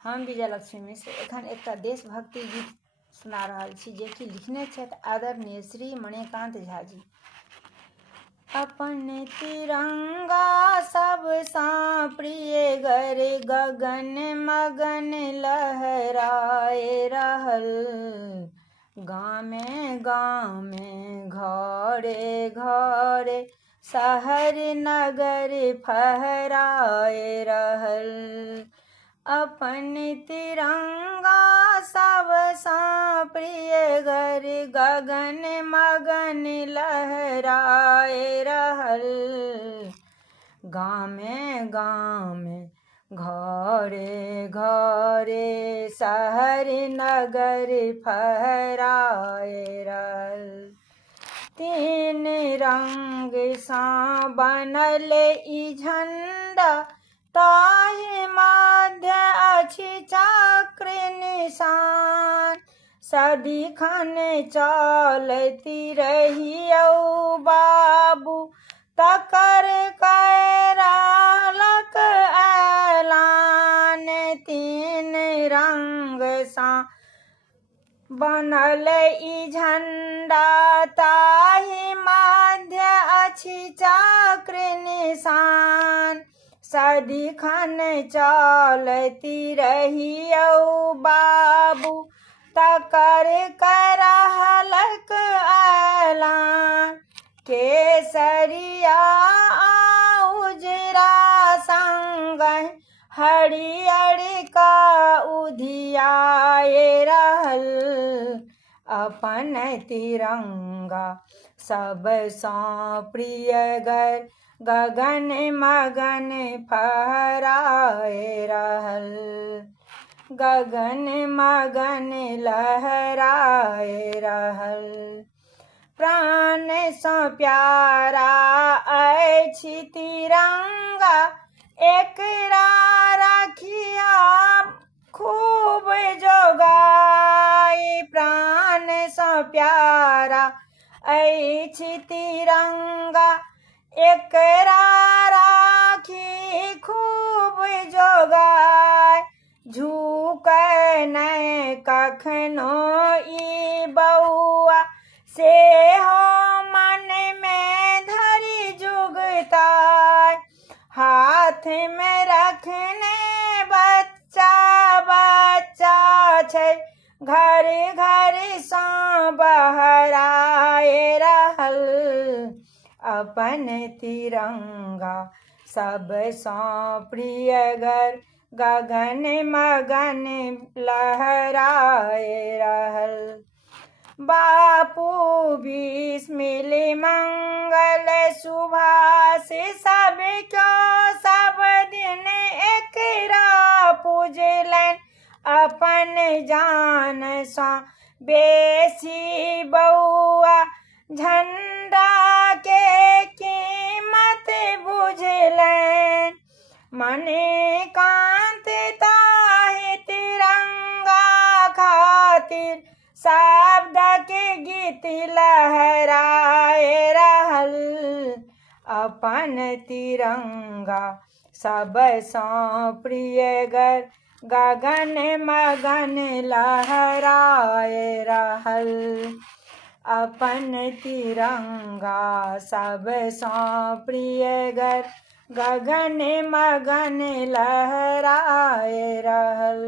हम विजयलक्ष्मी मिश्र एखन एकटा देशभक्ति गीत सुना रहल छी जेकि लिखने छथि आदरणीय श्री मणिकांत झा जी। अपन तिरंगा सबसा प्रिय गर गगन मगन लहराए रहल, गामे गामे घरे घरे शहर नगर फहराए रहल। अपन तिरंगा सबसा प्रिय गर गगन मगन लहराए रहल, गामे गामे घरे घरे शहर नगर फहराए रहल। तीन रंग सा बनल ई झंडा, ताहि मध्य अछि चक्र निशान, सदिखन चलती रहियौ बाबू तकर करलक ऐलान। तीन रंग सा बनल ई झंडा, ताहि मध्य अछि चक्र निशान, सदिखन चलती रहियौ बाबू तकर करलक ऐलान। केसरिया उजरा संगहि हरियर का उधियाए रहल, अपन तिरंगा सबसा प्रिय गर गगन मगन फहराए रहल, गगन मगन लहराए रहल। प्राण सँ प्यारा अछि तिरंगा, एकरा रखिया खूब जोगाई। प्राण सँ प्यारा अछि तिरंगा, एकरा राखी खूब जोगाई। झुकै नहि कखनो ई बौआ, सेहो मन में धरि जुगताई। हाथ में रखने बच्चा बच्चा छै, घर घर सँ बहराए रहल, अपन तिरंगा सबसा प्रिय गर गगन मगन लहराए रहल। बापू बिस्मिल मंगल सुभाष सब क्यों सब दिन एकरा पूजलनि, अपन जान सँ बेसी बौआ झंडा के कीमत बुझलनि। मणिकांत ताहि तिरंगा खातिर शब्दक गीत लहराए रहल, अपन तिरंगा सबसा प्रिय गर गगन मगन लहराए रहल, अपन तिरंगा सबसा प्रिय गर गगन मगन लहराए रहल।